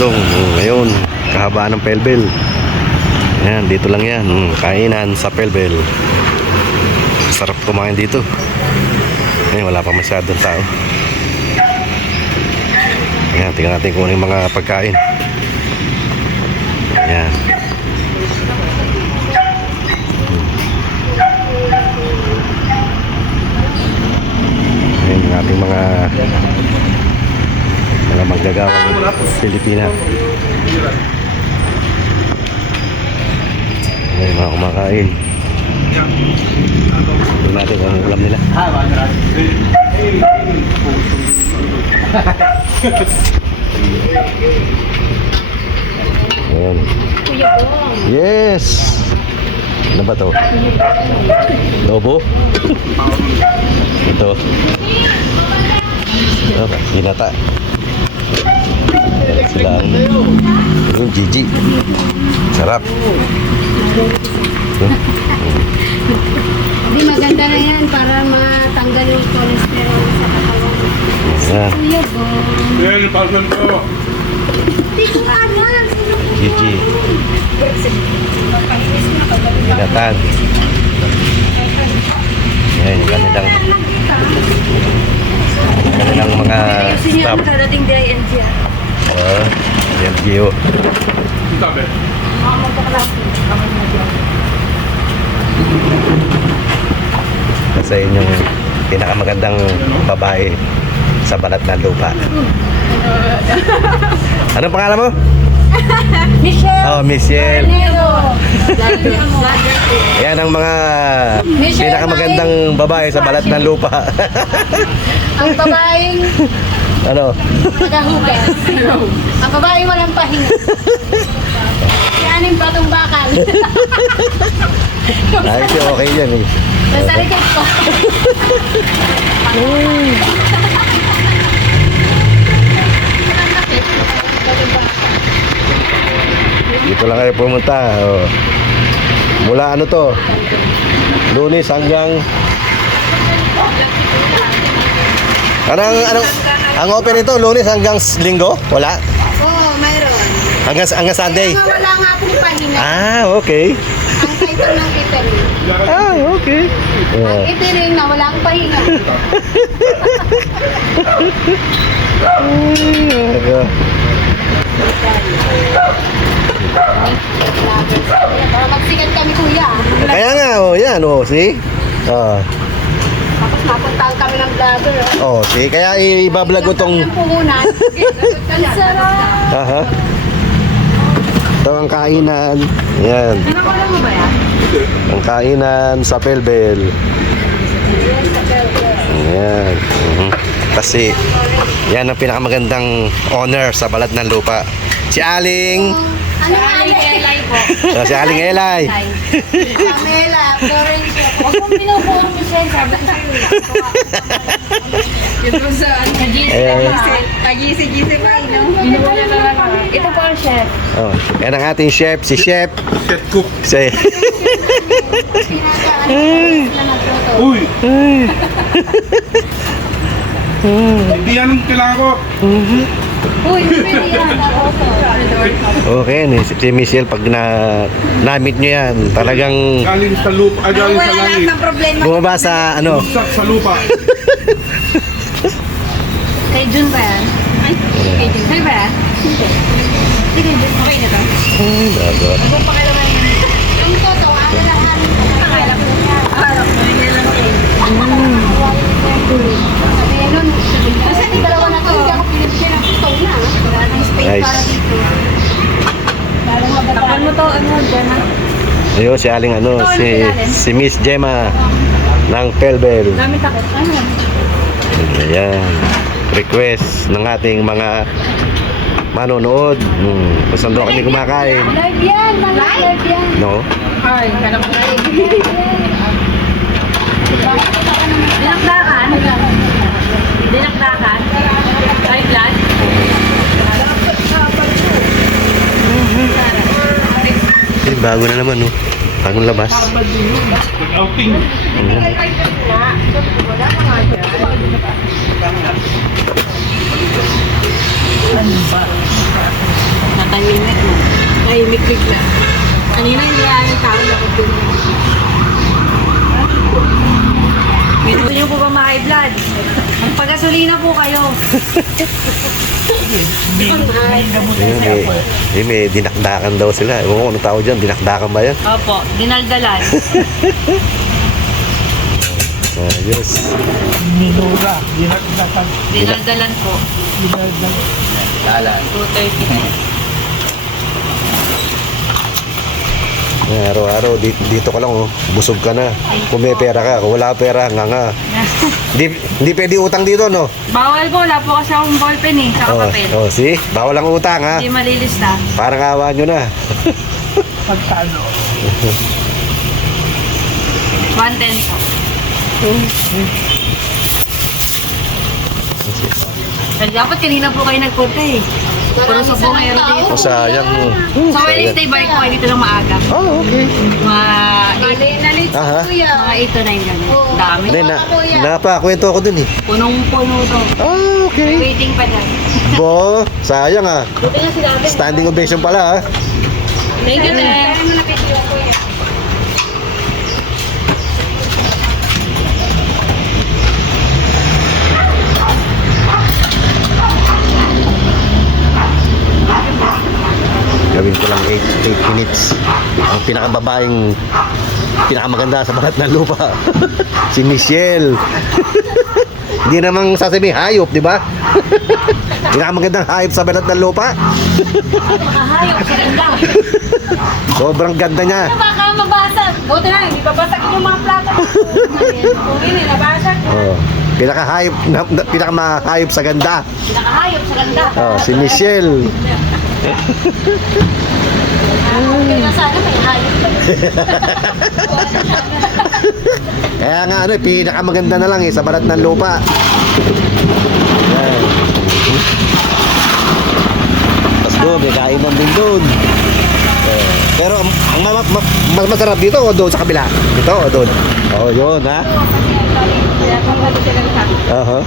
Bandung. Ngayon, kahabaan ng Pelbel. Ayan, dito lang yan. Kainan sa Pelbel. Sarap kumain dito. Ayan, wala pa masyadong tao. Ayan, tingnan natin kung ano yung mga pagkain. Ayan. Ayan yung ating mga manggagawang Pilipina. Ayan, mga kumakain. Tingnan natin kung anong ulam nila. Ayan. Yes! Ano ba to? Lobo? Ito. Ginata. Sila ang yung Gigi. Sarap. Hindi, maganda na yan para matanggal yung cholesterol sa katawan. Ayan. Kuya Bong. Yan, ipasal ko. Hindi ko alam. Gigi. Ginatan. Ayan, yung kanilang mga Ayusin niyo staff. ang karating di ING. Ayan, Gio. Sabi. Kasi yun yung pinakamagandang babae sa balat ng lupa. Anong pangalan mo? Michelle. Oh, Michelle. Nero. Yan ang mga pinakamagandang babae sa balat ng lupa. Ang babaeng Ano? magahugas. Ang babaeng walang pahinga. Yan yung patong bakal. Ayos yung okay yan eh. Nasa likod ko. Dito lang kayo pumunta. Oh. Mula ano to? Lunes hanggang anong ang open ito Lunes hanggang Linggo? Wala? Oo, mayroon. Hanggang Sunday. Kaya wala nga akong pahinga. Ah, okay. Ang title ng catering. Ah, okay. Ang Yeah. catering na wala akong pahinga. Para magsikat kami kuya. Kaya nga, oh, yan, oh, see? Oh, Tapos napuntahan kami ng vlogger. oh, see? Kaya ibablog ko tong Ang puhunan. Ang sarap. aha. Ito ang kainan. Yan. Pinakulang mo ba yan? Ang kainan sa Pelbel. Yan. Kasi yan ang pinakamagandang owner sa balat ng lupa. Si Aling. Ano nga Elay po? Si Aling Elay. Pamela, Florence. Huwag mong pinupuro mo siya. Sabi ko sa'yo. Yun po sa Tagisi-gisi pa, no? Ito po ang chef. Oh, yan ang ating chef, si Chef. Set cook. Si Uy! Hindi yan ang kailangan ko. Uy, pwede yan. Okay, si Michelle pag na-meet nyo yan, talagang Galing sa lupa, galing sa langit. problema. bumaba sa ano. Bumagsak sa lupa. Kay Jun ba yan? Ay, kay Jun. Kay ba yan? Hindi. Hindi kay Jun. Okay na ba? Dagot. Kung pakilaman yung totoo, ano lang namin. Pakilam ko niya. Pakilam ko niya lang kayo. Meron. Kasi yung dalawa na to, hindi ako pinipigyan ng stone na. Wala nang space Nice. para dito. Takpan mo to, ano, Gemma? Ayun, si Aling ano, si Miss Gemma ng Pelbel. Dami takot. Ano? Ayan. Request ng ating mga manonood. Kung saan doon kami kumakain. Live yan, mga live yan. No? Ay, kanang live. Dinakdakan? Dinakdakan? Live plan? Eh, bago na naman, no? Bagong labas. Outing. Natahimik mo. Tahimik bigla. Kanina hindi ang tao na kung gusto niyo po ba ma-high blood? Magpagasolina po kayo. May dinakdakan daw sila. Ewan ko anong tawag dyan, dinakdakan ba yan? Opo, dinaldalan. Ayos. Dinaldalan po. 2:30. Araw-araw, dito ka lang, oh. Busog ka na. Kung may pera ka, kung wala pera, nga. Hindi pwede utang dito, no? Bawal po, wala po kasi akong ballpen eh, saka papel. See? Bawal ang utang, ha? Hindi malilista. Parang awa nyo na. 110 po. Pero dapat kanina po kayo nagpunta eh. Puro sa bungero dito. O, sayang, no? Sa Wednesday, balik po kayo dito lang maaga. Oh, okay. Mga Aha. 8 to 9 ganun. Dami. Hindi, napakwento ako dun, eh. Punong-puno to. Oh, okay. Waiting pa dyan. Bo, sayang, ah. Buti nga si David. Standing ovation pala, ha? Thank you, Dad. Gawin ko lang 8 minutes. Ang pinakamaganda sa balat ng lupa. Si Michelle. Hindi namang sasabihin hayop, di ba? Pinakamagandang hayop sa balat ng lupa. Makahayop sa ganda. Sobrang ganda niya. Baka mabasag. Buti na, hindi babasag yung mga plato. Kung hindi, nabasag. Oh, pinakamahayop sa ganda. Nakahayop sa ganda. Oh, si Michelle. Kaya sana may hayop pa. Kaya nga ano, pinakamaganda na lang sa balat ng lupa. Yan. Tapos doon, may kainan din doon. Pero ang mas masarap dito o doon sa kabila? Dito o doon? Oo, yun ha? Kaya kung ano sila sa Aha.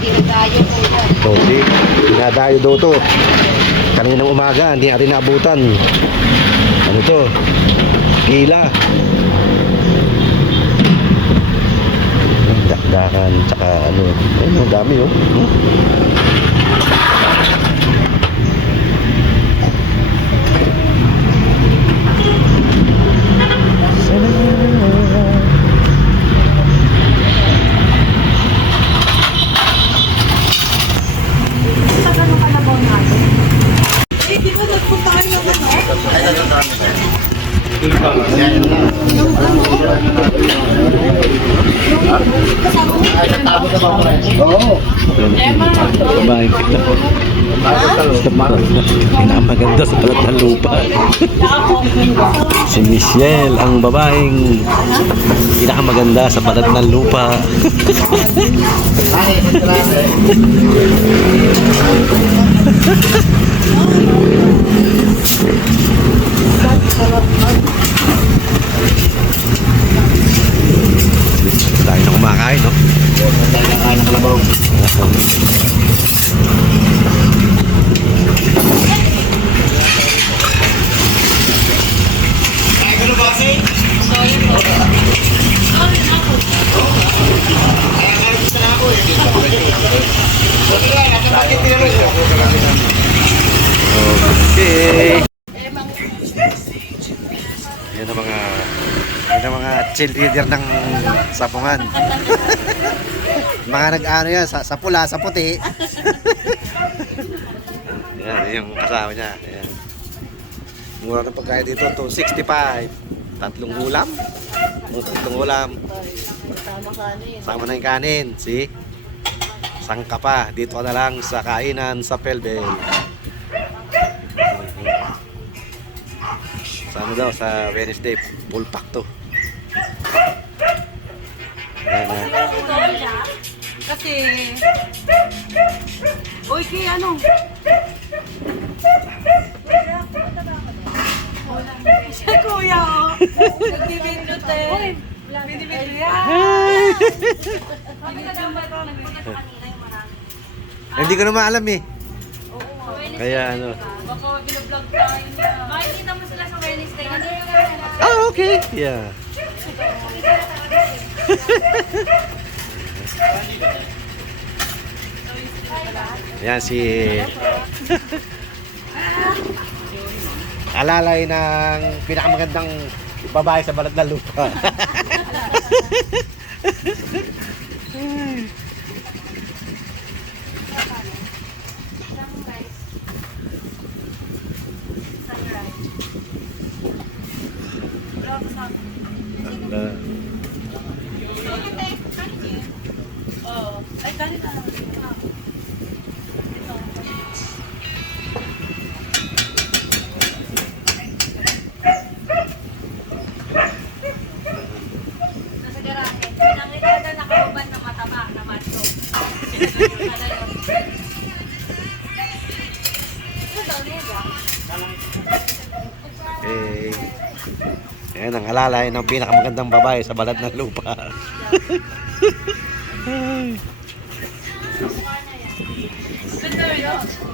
hindi nag-ayos po yan. Hindi, dinadayo daw to. Kaninang umaga, hindi natin naabutan. Ano to? Gila. Dakdakan, tsaka ano. Ayun, ang dami oh. Sa ganun kalabaw natin. Kumain kita. Pinakamaganda sa balat ng lupa. Si Michelle, ang babaeng pinakamaganda sa balat ng lupa. Tayo na kumakain, no? Tayo na kain ng kalabaw. Okay. Yan ang mga cheerleader ng Sapungan. Mga nag-ano yan, sa pula, sa puti. Yan, yung kasama niya. Yan. Mura ng pagkain dito, 265. Tatlong ulam. Tatlong ulam. Sama na yung kanin. See? Sangka pa. Dito ka na lang sa kainan sa Pelbel. Sama daw sa Wednesday. Full pack to. Yan na. Kasi... Uy, ki ano? Si Kuya, oh. Nag-video tayo. Binibili yan. Hindi ko naman alam eh. Kaya ano. Baka binablog tayo niya. Makikita mo sila sa Wednesday. Ah, okay. Yeah. Yan si alalay ng pinakamagandang babae sa balat na lupa. Ay, kanina. Nasa garahe. Nakita na nakauban na mataba na macho. Eh, ayan ang alalay ng pinakamagandang babae sa balat ng lupa. Ganda yun.